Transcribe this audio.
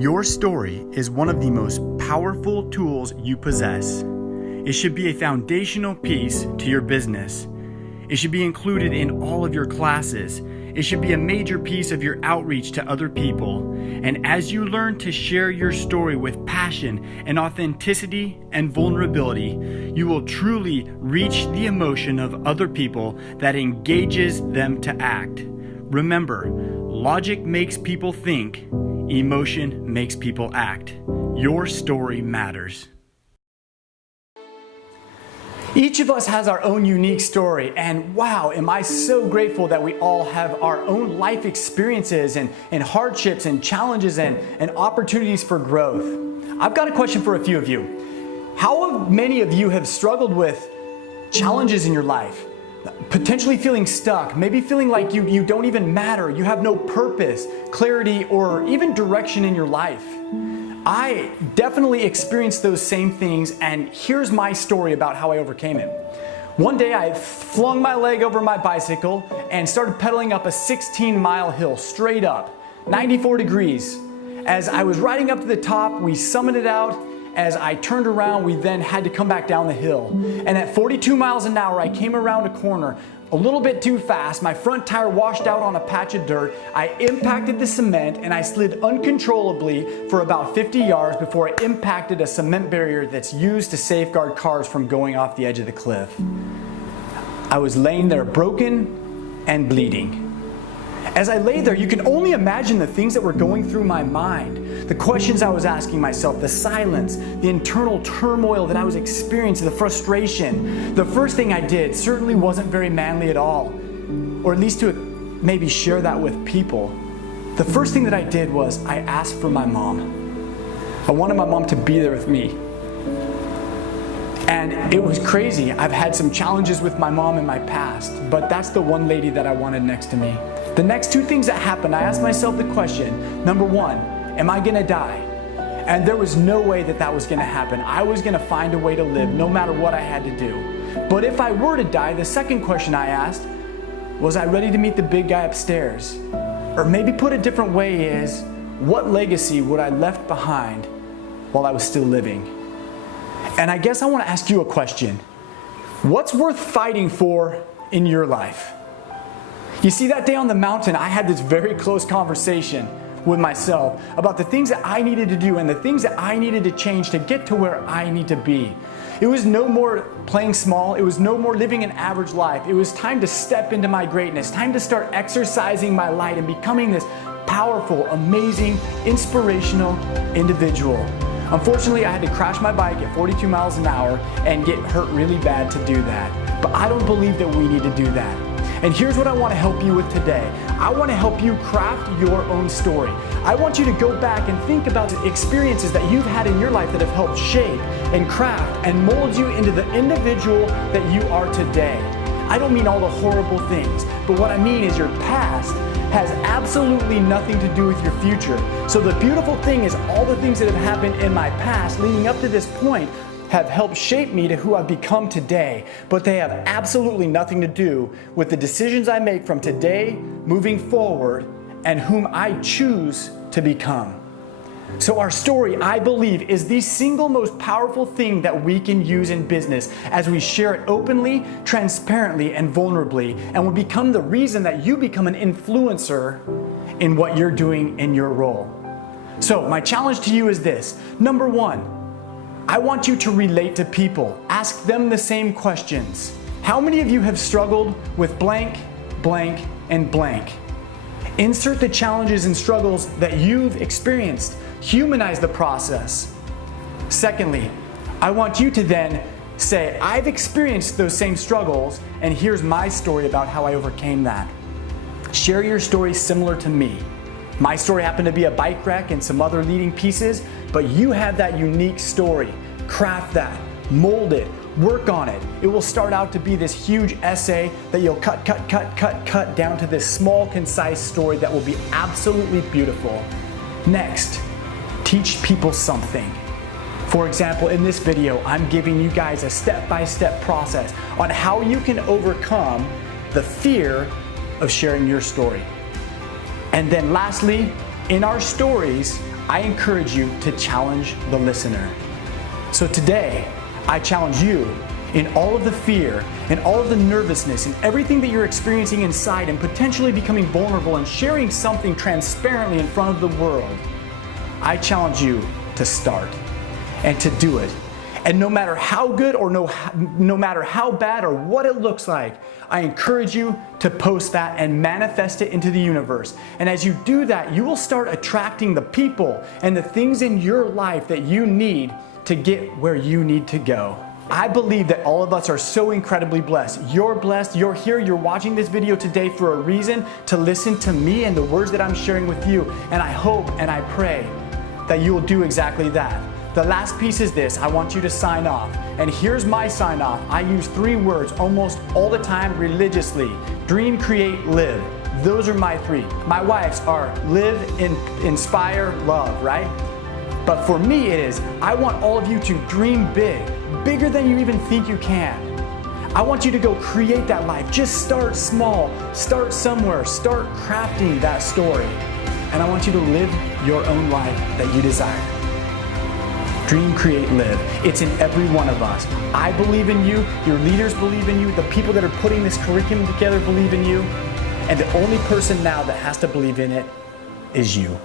Your story is one of the most powerful tools you possess. It should be a foundational piece to your business. It should be included in all of your classes. It should be a major piece of your outreach to other people. And as you learn to share your story with passion and authenticity and vulnerability, you will truly reach the emotion of other people that engages them to act. Remember, logic makes people think, emotion makes people act. Your story matters. Each of us has our own unique story, and wow, am I so grateful that we all have our own life experiences and hardships and challenges and opportunities for growth. I've got a question for a few of you. How many of you have struggled with challenges in your life? Potentially feeling stuck, maybe feeling like you don't even matter, you have no purpose, clarity, or even direction in your life. I definitely experienced those same things, and here's my story about how I overcame it. One day I flung my leg over my bicycle and started pedaling up a 16-mile hill straight up, 94 degrees. As I was riding up to the top, we summited out. As I turned around, we then had to come back down the hill. And at 42 miles an hour, I came around a corner a little bit too fast. My front tire washed out on a patch of dirt. I impacted the cement and I slid uncontrollably for about 50 yards before I impacted a cement barrier that's used to safeguard cars from going off the edge of the cliff. I was laying there broken and bleeding. As I lay there, you can only imagine the things that were going through my mind, the questions I was asking myself, the silence, the internal turmoil that I was experiencing, the frustration. The first thing I did certainly wasn't very manly at all, or at least to maybe share that with people. The first thing that I did was I asked for my mom. I wanted my mom to be there with me. And it was crazy. I've had some challenges with my mom in my past, but that's the one lady that I wanted next to me. The next two things that happened, I asked myself the question, number one, am I gonna die? And there was no way that that was gonna happen. I was gonna find a way to live no matter what I had to do. But if I were to die, the second question I asked, was I ready to meet the big guy upstairs? Or maybe put a different way is, what legacy would I left behind while I was still living? And I guess I wanna ask you a question. What's worth fighting for in your life? You see, that day on the mountain, I had this very close conversation with myself about the things that I needed to do and the things that I needed to change to get to where I need to be. It was no more playing small. It was no more living an average life. It was time to step into my greatness, time to start exercising my light and becoming this powerful, amazing, inspirational individual. Unfortunately, I had to crash my bike at 42 miles an hour and get hurt really bad to do that. But I don't believe that we need to do that. And here's what I want to help you with today. I want to help you craft your own story. I want you to go back and think about the experiences that you've had in your life that have helped shape and craft and mold you into the individual that you are today. I don't mean all the horrible things, but what I mean is your past has absolutely nothing to do with your future. So the beautiful thing is all the things that have happened in my past leading up to this point have helped shape me to who I've become today, but they have absolutely nothing to do with the decisions I make from today moving forward and whom I choose to become. So our story, I believe, is the single most powerful thing that we can use in business as we share it openly, transparently, and vulnerably, and will become the reason that you become an influencer in what you're doing in your role. So my challenge to you is this. Number one, I want you to relate to people. Ask them the same questions. How many of you have struggled with blank, blank, and blank? Insert the challenges and struggles that you've experienced. Humanize the process. Secondly, I want you to then say, I've experienced those same struggles, and here's my story about how I overcame that. Share your story similar to me. My story happened to be a bike wreck and some other leading pieces, but you have that unique story. Craft that, mold it, work on it. It will start out to be this huge essay that you'll cut down to this small, concise story that will be absolutely beautiful. Next, teach people something. For example, in this video, I'm giving you guys a step-by-step process on how you can overcome the fear of sharing your story. And then lastly, in our stories, I encourage you to challenge the listener. So today, I challenge you in all of the fear and all of the nervousness and everything that you're experiencing inside and potentially becoming vulnerable and sharing something transparently in front of the world. I challenge you to start and to do it. And no matter how good or no matter how bad or what it looks like, I encourage you to post that and manifest it into the universe. And as you do that, you will start attracting the people and the things in your life that you need to get where you need to go. I believe that all of us are so incredibly blessed. You're blessed, you're here, you're watching this video today for a reason to listen to me and the words that I'm sharing with you. And I hope and I pray that you will do exactly that. The last piece is this: I want you to sign off. And here's my sign off. I use 3 words almost all the time religiously: dream, create, live. Those are my 3. My wife's are live, inspire, love, right? But for me it is, I want all of you to dream big, bigger than you even think you can. I want you to go create that life. Just start small, start somewhere, start crafting that story. And I want you to live your own life that you desire. Dream, create, live. It's in every one of us. I believe in you, your leaders believe in you, the people that are putting this curriculum together believe in you, and the only person now that has to believe in it is you.